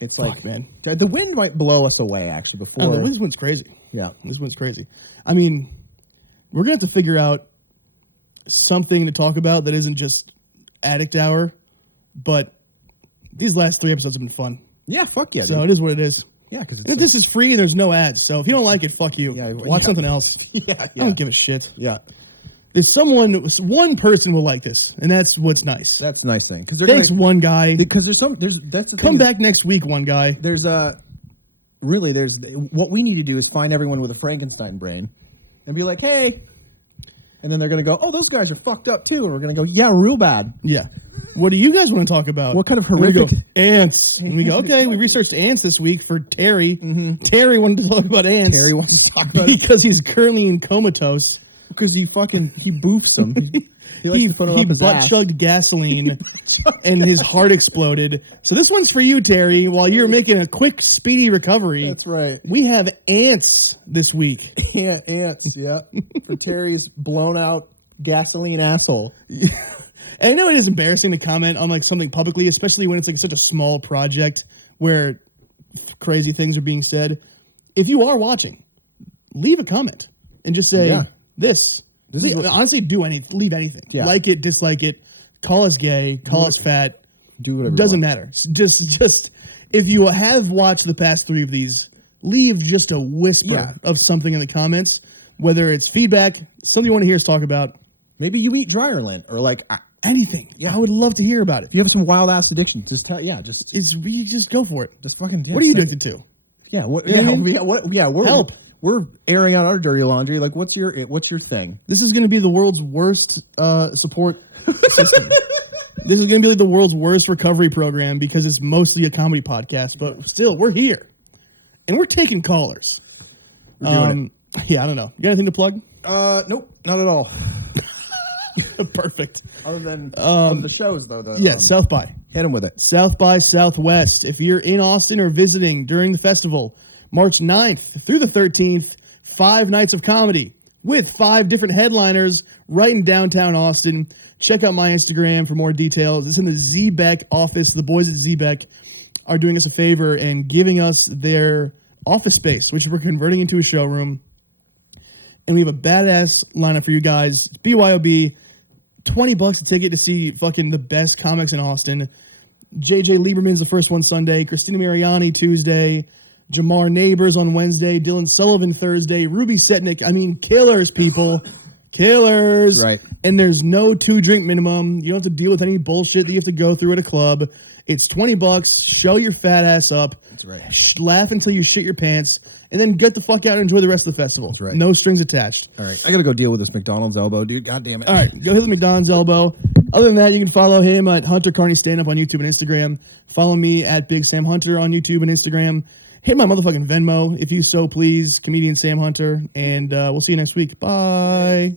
It's fuck, like man. The wind might blow us away actually before. Oh, this one's crazy. Yeah, this one's crazy. I mean, we're gonna have to figure out something to talk about that isn't just addict hour, but these last 3 episodes have been fun. Yeah, fuck yeah. So dude. it is what it is. Yeah, because this is free and there's no ads. So if you don't like it, fuck you. Yeah, watch something else. Yeah, I don't give a shit. Yeah. There's one person will like this, and that's what's nice. That's a nice thing. Because thanks, one guy. Because that's the come back next week, one guy. There's what we need to do is find everyone with a Frankenstein brain, and be like, hey, and then they're gonna go, oh, those guys are fucked up too, and we're gonna go, yeah, real bad. Yeah. What do you guys want to talk about? What kind of horrific ants? And we go, okay, we researched ants this week for Terry. Mm-hmm. Terry wanted to talk about ants. Terry wants to talk about because he's currently in comatose. Because he boofs them. He butt chugged gasoline and his heart exploded. So this one's for you, Terry, while you're making a quick, speedy recovery. That's right. We have ants this week. Yeah, ants, yeah. For Terry's blown out gasoline asshole. And I know it is embarrassing to comment on like something publicly, especially when it's like such a small project where crazy things are being said. If you are watching, leave a comment and just say honestly, leave anything. Yeah. Like it, dislike it, call us gay, call us fat. Do whatever. Doesn't matter. Just if you have watched the past 3 of these, leave just a whisper of something in the comments, whether it's feedback, something you want to hear us talk about. Maybe you eat dryer lint or like anything. Yeah, I would love to hear about it. If you have some wild ass addiction, just just go for it. Just fucking. What are you addicted to? Yeah. We're help. We're airing out our dirty laundry. Like, what's your thing? This is going to be the world's worst support system. This is going to be like the world's worst recovery program because it's mostly a comedy podcast. But still, we're here, and we're taking callers. We're doing Yeah, I don't know. You got anything to plug? Nope, not at all. Perfect. Other than the shows, though. Yeah, South by. Hit them with it. South by Southwest. If you're in Austin or visiting during the festival, March 9th through the 13th, 5 nights of comedy with 5 different headliners right in downtown Austin. Check out my Instagram for more details. It's in the Z-Beck office. The boys at Z-Beck are doing us a favor and giving us their office space, which we're converting into a showroom. And we have a badass lineup for you guys. It's BYOB, $20 a ticket to see fucking the best comics in Austin. JJ Lieberman's the first one Sunday. Christina Mariani Tuesday. Jamar Neighbors on Wednesday. Dylan Sullivan Thursday. Ruby Setnick. I mean, killers, people. Killers. Right. And there's no 2-drink minimum. You don't have to deal with any bullshit that you have to go through at a club. It's $20. Show your fat ass up. That's right. Laugh until you shit your pants. And then get the fuck out and enjoy the rest of the festival. That's right. No strings attached. All right. I got to go deal with this McDonald's elbow, dude. God damn it. All right, go hit the McDonald's elbow. Other than that, you can follow him at Hunter Carney Stand Up on YouTube and Instagram. Follow me at Big Sam Hunter on YouTube and Instagram. Hit my motherfucking Venmo if you so please, comedian Sam Hunter. And we'll see you next week. Bye.